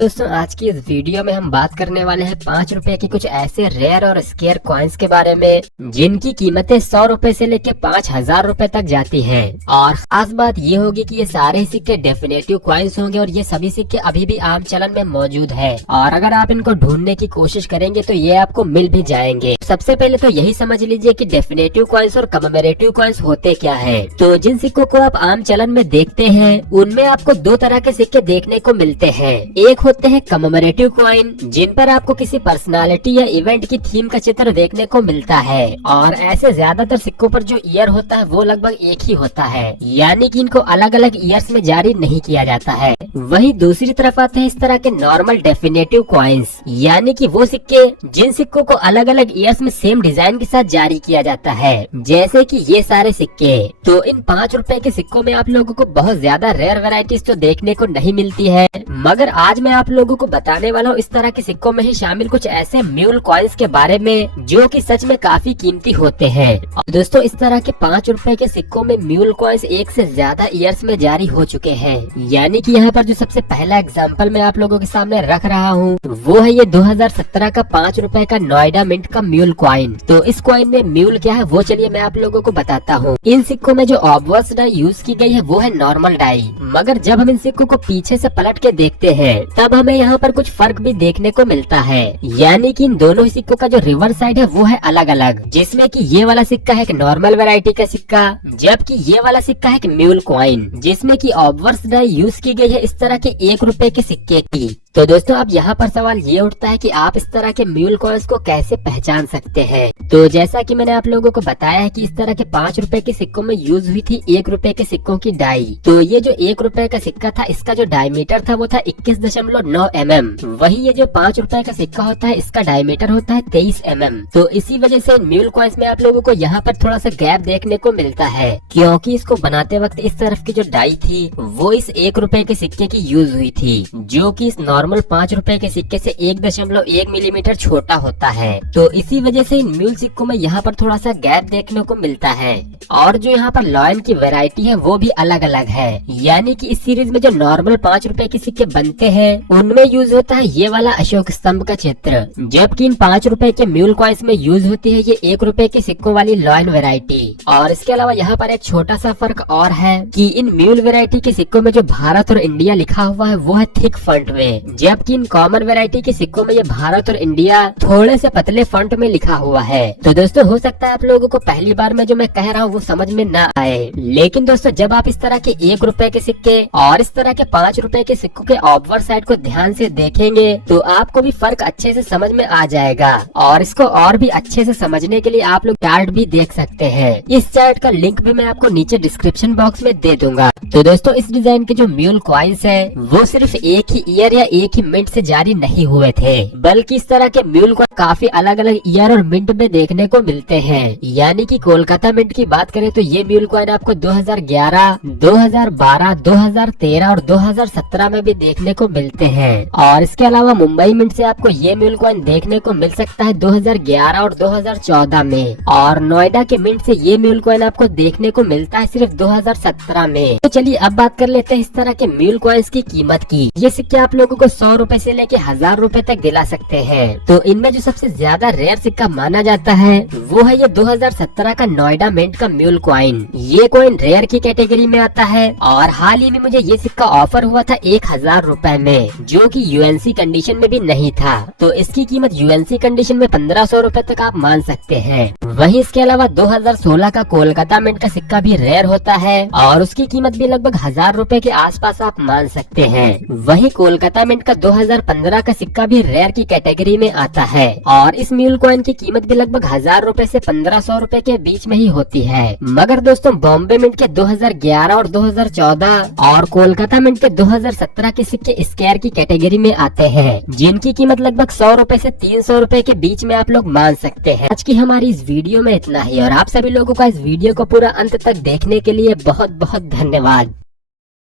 दोस्तों आज की इस वीडियो में हम बात करने वाले हैं 5 रुपए के कुछ ऐसे रेयर और स्केयर कॉइन्स के बारे में जिनकी कीमतें 100 रुपए से लेकर 5,000 रुपए तक जाती हैं। और खास बात ये होगी कि ये सारे सिक्के डेफिनेटिव कॉइन्स होंगे और ये सभी सिक्के अभी भी आम चलन में मौजूद है और अगर आप इनको ढूंढने की कोशिश करेंगे तो ये आपको मिल भी जाएंगे। सबसे पहले तो यही समझ लीजिए कि डेफिनेटिव कॉइन्स और कमेमोरेटिव कॉइन्स होते क्या है। तो जिन सिक्कों को आप आम चलन में देखते हैं उनमें आपको दो तरह के सिक्के देखने को मिलते हैं। एक होते हैं कमेमोरेटिव कॉइन जिन पर आपको किसी पर्सनालिटी या इवेंट की थीम का चित्र देखने को मिलता है और ऐसे ज्यादातर सिक्कों पर जो ईयर होता है वो लगभग एक ही होता है, यानी कि इनको अलग अलग ईयर्स में जारी नहीं किया जाता है। वहीं दूसरी तरफ आते हैं इस तरह के नॉर्मल डेफिनेटिव कॉइन्स, यानी कि वो सिक्के जिन सिक्कों को अलग अलग ईयर्स में सेम डिजाइन के साथ जारी किया जाता है, जैसे कि ये सारे सिक्के। तो इन 5 रुपए के सिक्कों में आप लोगों को बहुत ज्यादा रेयर वैरायटीज तो देखने को नहीं मिलती है, मगर आज मैं आप लोगों को बताने वाला हूँ इस तरह के सिक्कों में ही शामिल कुछ ऐसे म्यूल कॉइन्स के बारे में जो कि सच में काफी कीमती होते हैं। और दोस्तों इस तरह के 5 रुपए के सिक्कों में म्यूल कॉइन्स एक से ज्यादा ईयर्स में जारी हो चुके हैं, यानी कि यहाँ पर जो सबसे पहला एग्जाम्पल मैं आप लोगों के सामने रख रहा हूँ वो है ये 2017 का 5 रुपए का नोएडा मिंट का म्यूल कॉइन। तो इस कॉइन में म्यूल क्या है वो चलिए मैं आप लोगों को बताता हूँ। इन सिक्कों में जो ऑब्वर्स डाई यूज की गई है वो है नॉर्मल डाई, मगर जब हम इन सिक्कों को पीछे से पलट के देखते हैं तब हमें यहाँ पर कुछ फर्क भी देखने को मिलता है, यानी कि इन दोनों सिक्कों का जो रिवर्स साइड है वो है अलग अलग, जिसमें कि ये वाला सिक्का है एक नॉर्मल वैरायटी का सिक्का, जबकि ये वाला सिक्का है एक म्यूल कॉइन जिसमें कि ऑब्वर्स डाई यूज की गई है इस तरह के 1 रुपए के सिक्के की। तो दोस्तों अब यहाँ पर सवाल ये उठता है कि आप इस तरह के म्यूल कॉइन्स को कैसे पहचान सकते हैं। तो जैसा कि मैंने आप लोगों को बताया है कि इस तरह के 5 रुपए के सिक्कों में यूज हुई थी 1 रुपए के सिक्कों की डाई। तो ये जो 1 रुपए का सिक्का था इसका जो डायमीटर था वो था 21.9 mm। वही ये जो 5 रुपए का सिक्का होता है इसका डायमीटर होता है 23 mm। तो इसी वजह से म्यूल कॉइन्स में आप लोगों को यहाँ पर थोड़ा सा गैप देखने को मिलता है, क्योंकि इसको बनाते वक्त इस तरफ की जो डाई थी वो इस 1 रुपए के सिक्के की यूज हुई थी, जो कि इस नॉर्मल 5 रुपए के सिक्के से 1.1 मिलीमीटर छोटा होता है। तो इसी वजह से इन म्यूल सिक्कों में यहाँ पर थोड़ा सा गैप देखने को मिलता है। और जो यहाँ पर लॉयन की वैरायटी है वो भी अलग अलग है, यानी कि इस सीरीज में जो नॉर्मल 5 रुपए के सिक्के बनते हैं उनमें यूज होता है ये वाला अशोक स्तंभ का चित्र, जबकि इन 5 रुपए के म्यूल कॉइन्स में यूज होती है ये 1 रुपए के सिक्कों वाली लॉयन वैरायटी। और इसके अलावा यहाँ पर एक छोटा सा फर्क और है कि इन म्यूल वैरायटी के सिक्कों में जो भारत और इंडिया लिखा हुआ है वो है थिक फॉन्ट में, जबकि इन कॉमन वैरायटी के सिक्कों में ये भारत और इंडिया थोड़े से पतले फॉन्ट में लिखा हुआ है। तो दोस्तों हो सकता है आप लोगों को पहली बार में जो मैं कह रहा हूँ वो समझ में ना आए, लेकिन दोस्तों जब आप इस तरह के 1 रुपए के सिक्के और इस तरह के 5 रुपए के सिक्कों के ऑब्वर्स साइड को ध्यान से देखेंगे तो आपको भी फर्क अच्छे से समझ में आ जाएगा। और इसको और भी अच्छे से समझने के लिए आप लोग चार्ट भी देख सकते हैं। इस चार्ट का लिंक भी मैं आपको नीचे डिस्क्रिप्शन बॉक्स में दे दूंगा। तो दोस्तों इस डिजाइन के जो म्यूल कॉइन्स है वो सिर्फ एक ही ईयर या एक ही मिंट से जारी नहीं हुए थे, बल्कि इस तरह के म्यूल कॉइन काफी अलग अलग ईयर और मिंट में देखने को मिलते हैं। यानी कि कोलकाता मिंट की बात करें तो ये म्यूल कॉइन आपको 2011, 2012, 2013 और 2017 में भी देखने को मिलते हैं। और इसके अलावा मुंबई मिंट से आपको ये म्यूल कॉइन देखने को मिल सकता है 2011 और 2014 में, और नोएडा के मिंट से ये म्यूल कॉइन आपको देखने को मिलता है सिर्फ 2017 में। तो चलिए अब बात कर लेते हैं इस तरह के म्यूल कॉइन्स की कीमत की। ये सिक्के आप लोगों को 100 रुपए से लेके 1000 रुपए तक दिला सकते हैं। तो इनमें जो सबसे ज्यादा रेयर सिक्का माना जाता है वो है ये 2017 का नोएडा मिंट का म्यूल कॉइन। ये कॉइन रेयर की कैटेगरी में आता है और हाल ही में मुझे ये सिक्का ऑफर हुआ था 1000 रुपए में, जो कि यूएनसी कंडीशन में भी नहीं था। तो इसकी कीमत यूएनसी कंडीशन में 1500 रुपए तक आप मान सकते हैं। वहीं इसके अलावा 2016 का कोलकाता मिंट का सिक्का भी रेयर होता है और उसकी कीमत भी लगभग 1000 रुपए के आसपास आप मान सकते हैं। वहीं कोलकाता मिंट का 2015 का सिक्का भी रेयर की कैटेगरी में आता है और इस म्यूल कॉइन की कीमत भी लगभग 1000 रुपए से 1500 रुपए के बीच में ही होती है। मगर दोस्तों बॉम्बे मिंट के 2011 और 2014 और कोलकाता मिंट के 2017 के सिक्के स्केयर की कैटेगरी में आते हैं, जिनकी कीमत लगभग 100 रुपए से 300 रुपए के बीच में आप लोग मान सकते हैं। आज की हमारी इस वीडियो में इतना ही और आप सभी लोगों का इस वीडियो को पूरा अंत तक देखने के लिए बहुत बहुत धन्यवाद।